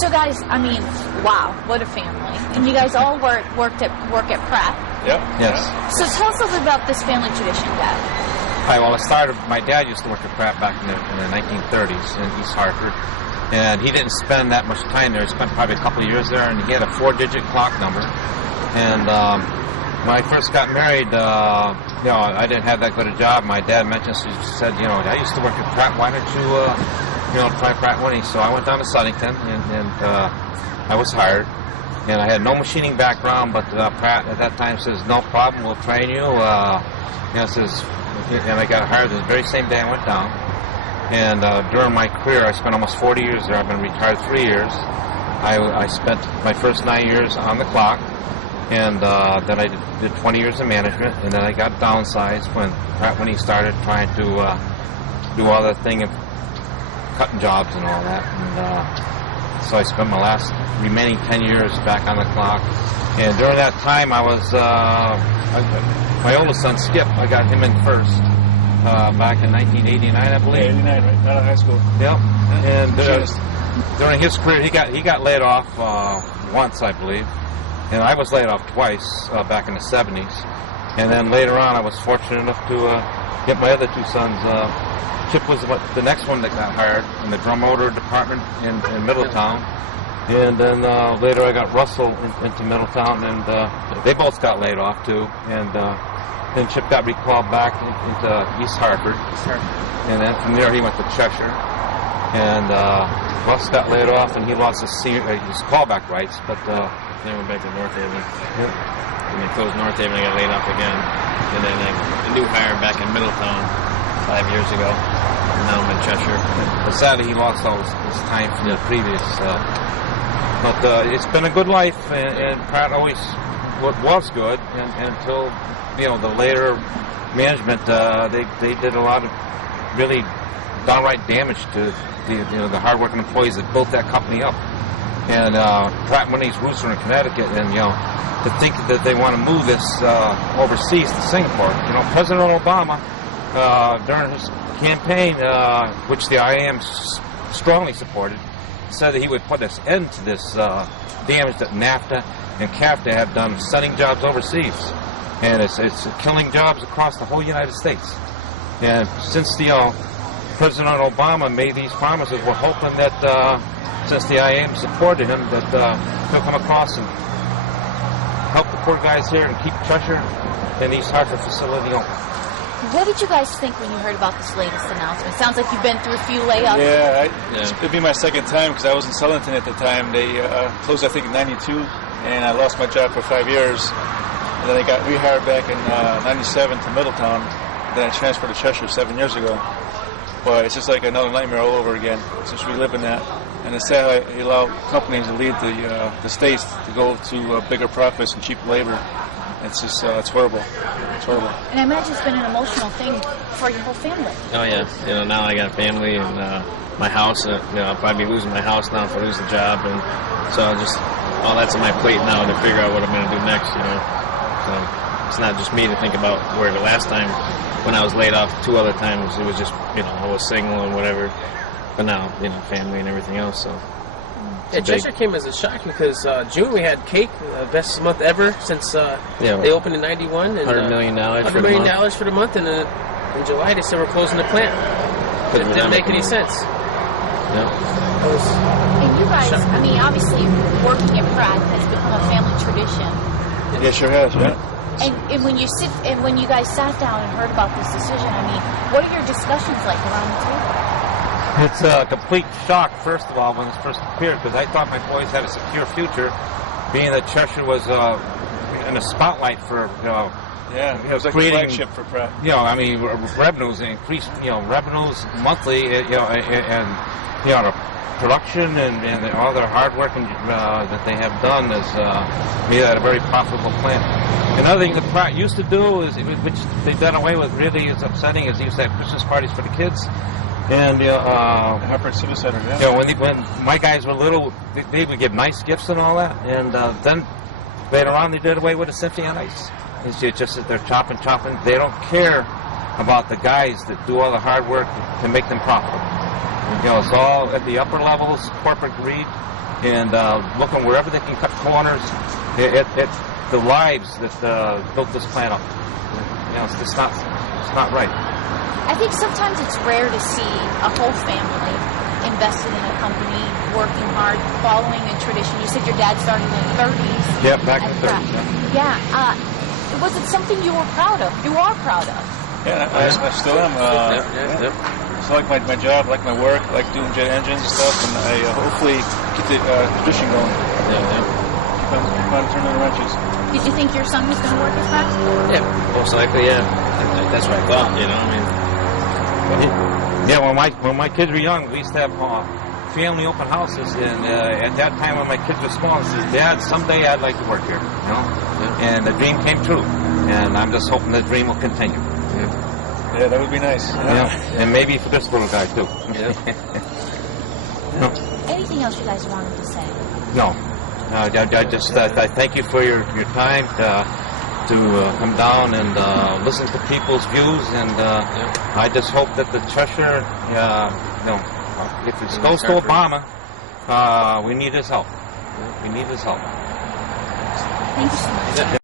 So guys, I mean, wow, what a family. And you guys all work at Pratt. Yep. Yes. So tell us a little about this family tradition, Dad. Hi, well, my dad used to work at Pratt back in the 1930s in East Hartford, and he didn't spend that much time there. He spent probably a couple of years there, and he had a 4-digit clock number. And when I first got married, I didn't have that good a job. My dad mentioned, he said, I used to work at Pratt. Why don't you, try Pratt Whitney? So I went down to Syndicate, and I was hired. And I had no machining background, but Pratt at that time says, no problem, we'll train you. And I got hired the very same day I went down. And during my career, I spent almost 40 years there. I've been retired 3 years. I spent my first 9 years on the clock, and then I did 20 years of management, and then I got downsized when he started trying to do all that thing of cutting jobs and all that. And so I spent my last remaining 10 years back on the clock. And during that time, I was my oldest son, Skip, I got him in first back in 1989, I believe. Yeah, 89, right? Out of high school. Yep. And during his career, he got laid off once, I believe. And I was laid off twice back in the 70s. And then later on, I was fortunate enough to get my other two sons. Chip was the next one that got hired in the drum motor department in Middletown. And then later I got Russell into Middletown, and they both got laid off too. And then Chip got recalled back into East Hartford. And then from there he went to Cheshire. And Russ got laid off, and he lost his callback rights. But then went back to North Haven. Yep. And they closed North Haven, I got laid off again. And then a new hire back in Middletown 5 years ago. And now I'm in Cheshire. But sadly, he lost all his time from the previous. But it's been a good life, and Pratt always was good until the later management. They did a lot of really downright damage to the hardworking employees that built that company up. And Pratt Whitney's roots are in Connecticut, and to think that they want to move this overseas to Singapore. President Obama during his campaign, which the IAM strongly supported, said that he would put an end to this damage that NAFTA and CAFTA have done, sending jobs overseas, and it's killing jobs across the whole United States. And since President Obama made these promises, we're hoping that since the IAM supported him, that he'll come across and help the poor guys here and keep Cheshire and East Hartford facility open. What did you guys think when you heard about this latest announcement? Sounds like you've been through a few layoffs. Yeah, it'd be my second time because I was in Sullenton at the time. They closed, I think, in 92, and I lost my job for 5 years. And then I got rehired back in 97 to Middletown. Then I transferred to Cheshire 7 years ago. But it's just like another nightmare all over again. It's just reliving that. And it's sad how you allow companies to lead the states to go to bigger profits and cheap labor. It's just, it's horrible. It's horrible. And I imagine it's been an emotional thing for your whole family. Oh, yeah. Now I got a family and my house. I'll probably be losing my house now if I lose the job. And so all that's on my plate now to figure out what I'm going to do next, So it's not just me to think about where the last time when I was laid off 2 other times, it was just, I was single and whatever. But now, family and everything else, so. Yeah, Cheshire came as a shock because June we had cake, best month ever since they opened in 91. And, $100 million $100 million for the month, and in July they said we're closing the plant. It didn't make any sense. No. And you guys, obviously working at Pratt has become a family tradition. Yeah, sure has, yeah. And when you guys sat down and heard about this decision, what are your discussions like around the table? It's a complete shock, first of all, when this first appeared, because I thought my boys had a secure future, being that Cheshire was in the spotlight for, it was like creating, a flagship for Pratt. Revenues, increased, revenues monthly, and the production and all their hard work that they have done has made that a very profitable plant. Another thing that Pratt used to do, which they've done away with, really is upsetting, is they used to have Christmas parties for the kids. And Harper Civic Center, yeah. When my guys were little, they would give nice gifts and all that. And then later on, they did away with a symphony on ice. It's just that they're chopping. They don't care about the guys that do all the hard work to make them profitable. It's all at the upper levels, corporate greed, and looking wherever they can cut corners. The lives that built this plant up. You know, it's just not right. I think sometimes it's rare to see a whole family invested in a company, working hard, following a tradition. You said your dad started in the 30s. Yeah, back in the 30s. Yeah. Was it something you were proud of? You are proud of? Yeah, I still am. I like my job, I like my work, I like doing jet engines and stuff, and I hopefully keep the tradition going. Keep on turning the wrenches. Did you think your son was going to work as fast? Yeah, most likely, yeah. That's what I thought, you know. I mean, when my kids were young, we used to have family open houses, and at that time when my kids were small, I said, "Dad, someday I'd like to work here," you know. And the dream came true, and I'm just hoping the dream will continue. Yeah, that would be nice. And maybe for this little guy too. Anything else you guys wanted to say? No. I just I thank you for your time to come down and listen to people's views, and I just hope that the Cheshire, if it goes to Obama, we need his help. We need his help. Thank you so much.